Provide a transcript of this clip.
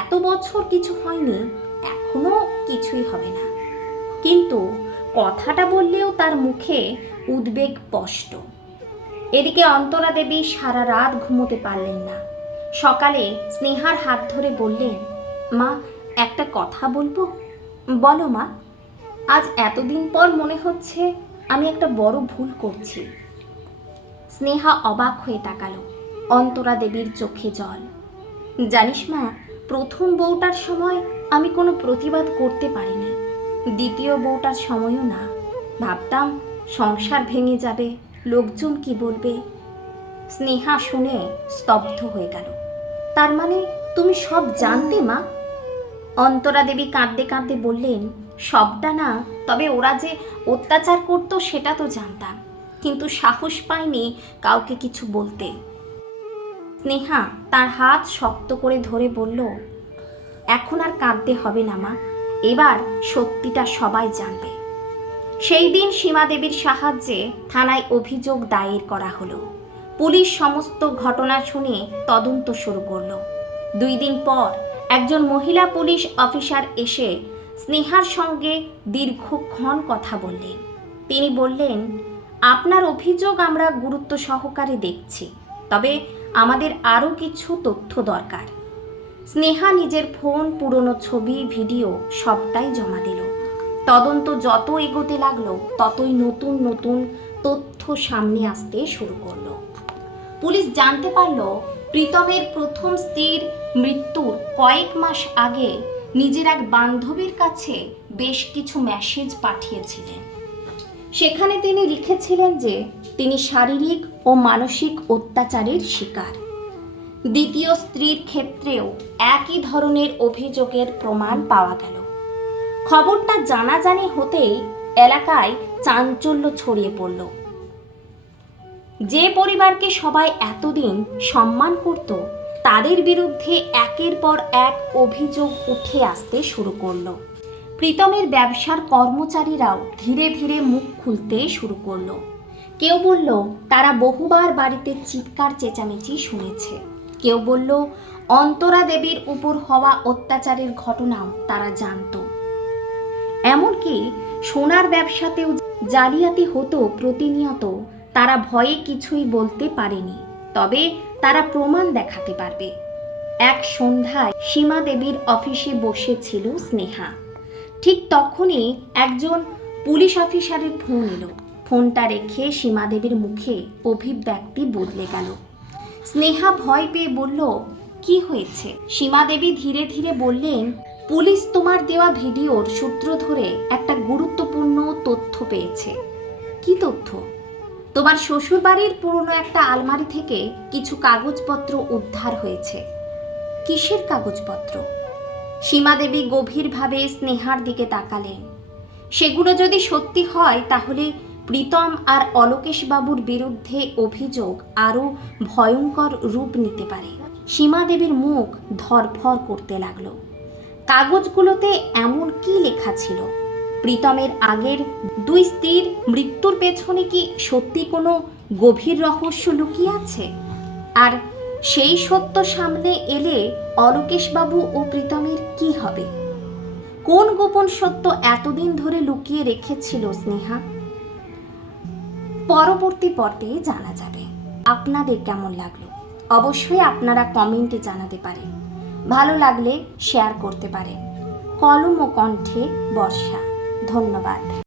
এত বছর কিছু হয়নি, এখনো কিছুই হবে না। কিন্তু কথাটা বললেও তার মুখে উদ্বেগ স্পষ্ট। এদিকে অন্তরা দেবী সারা রাত ঘুমোতে পারলেন না। সকালে স্নেহার হাত ধরে বললেন, মা, একটা কথা বলবো? বলো মা। আজ এতদিন পর মনে হচ্ছে আমি একটা বড় ভুল করছি। স্নেহা অবাক হয়ে তাকালো। অন্তরা দেবীর চোখে জল। জানিস মা, প্রথম বউটার সময় আমি কোনো প্রতিবাদ করতে পারিনি, দ্বিতীয় বউটার সময়ও না। ভাবতাম সংসার ভেঙে যাবে, লোকজন কি বলবে। স্নেহা শুনে স্তব্ধ হয়ে গেল। তার মানে তুমি সব জানতে মা? অন্তরা দেবী কাঁদতে কাঁদতে বললেন, সবটা না, তবে ওরা যে অত্যাচার করতো সেটা তো জানতাম, কিন্তু সাহস পাইনি কাউকে কিছু বলতে। স্নেহা তার হাত শক্ত করে ধরে বলল, এখন আর কাঁদতে হবে না মা, এবার সত্যিটা সবাই জানবে। সেই দিন সীমা দেবীর সাহায্যে থানায় অভিযোগ দায়ের করা হলো। পুলিশ সমস্ত ঘটনা শুনে তদন্ত শুরু করলো। 2 দিন পর একজন মহিলা পুলিশ অফিসার এসে স্নেহার সঙ্গে দীর্ঘক্ষণ কথা বললেন। তিনি বললেন, আপনার অভিযোগ আমরা গুরুত্ব সহকারে দেখছি, তবে আমাদের আরও কিছু তথ্য দরকার। স্নেহা নিজের ফোন, পুরনো ছবি, ভিডিও সবটাই জমা দিল। তদন্ত যত এগোতে লাগলো ততই নতুন নতুন তথ্য সামনে আসতে শুরু করলো। পুলিশ জানতে পারল, প্রীতমের প্রথম স্ত্রীর মৃত্যুর কয়েক মাস আগে নিজের এক বান্ধবীর কাছে বেশ কিছু মেসেজ পাঠিয়েছিলেন। সেখানে তিনি লিখেছিলেন যে তিনি শারীরিক ও মানসিক অত্যাচারের শিকার। দ্বিতীয় স্ত্রীর ক্ষেত্রেও একই ধরনের অভিযোগের প্রমাণ পাওয়া গেল। খবরটা জানাজানি হতেই এলাকায় চাঞ্চল্য ছড়িয়ে পড়ল। যে পরিবারকে সবাই এতদিন সম্মান করত, তাদের বিরুদ্ধে একের পর এক অভিযোগ উঠে আসতে শুরু করলো। প্রীতমের ব্যবসার কর্মচারীরাও ধীরে ধীরে মুখ খুলতে শুরু করলো। কেউ বলল তারা বহুবার বাড়িতে চিৎকার চেঁচামেচি শুনেছে। কেউ বলল অন্তরা দেবীর উপর হওয়া অত্যাচারের ঘটনাও তারা জানত। এমনকি সোনার ব্যবসাতেও জালিয়াতি হতো প্রতিনিয়ত। তারা ভয়ে কিছুই বলতে পারেনি, তবে তারা প্রমাণ দেখাতে পারবে। এক সন্ধ্যায় সীমা দেবীর অফিসে বসেছিল স্নেহা। ঠিক তখনই একজন পুলিশ অফিসারের ফোন এলো। ফোনটা রেখে সীমা দেবীর মুখে অভিব্যক্তি বদলে গেল। স্নেহা ভয় পেয়ে বলল, কি হয়েছে? সীমা দেবী ধীরে ধীরে বললেন, পুলিশ তোমার দেওয়া ভিডিওর সূত্র ধরে একটা গুরুত্বপূর্ণ তথ্য পেয়েছে। কি তথ্য? তোমার শ্বশুরবাড়ির পুরনো একটা আলমারি থেকে কিছু কাগজপত্র উদ্ধার হয়েছে। কিসের কাগজপত্র? সীমা দেবী গভীরভাবে স্নেহার দিকে তাকালেন। সেগুলো যদি সত্যি হয় তাহলে প্রীতম আর অলোকেশ বাবুর বিরুদ্ধে অভিযোগ আরও ভয়ঙ্কর রূপ নিতে পারে। সীমা দেবীর মুখ ধরফর করতে লাগলো। কাগজগুলোতে এমন কি লেখা ছিল? প্রীতমের আগের 2 স্ত্রীর মৃত্যুর পেছনে কি সত্যি কোনো গভীর রহস্য লুকিয়ে আছে? আর সেই সত্য সামনে এলে অলোকেশবাবু ও প্রীতমের কি হবে? কোন গোপন সত্য এতদিন ধরে লুকিয়ে রেখেছিল স্নেহা? পরবর্তী পর্বে জানা যাবে। আপনাদের কেমন লাগলো অবশ্যই আপনারা কমেন্টে জানাতে পারেন। ভালো লাগলে শেয়ার করতে পারেন। কলম ও কণ্ঠে বর্ষা। ধন্যবাদ।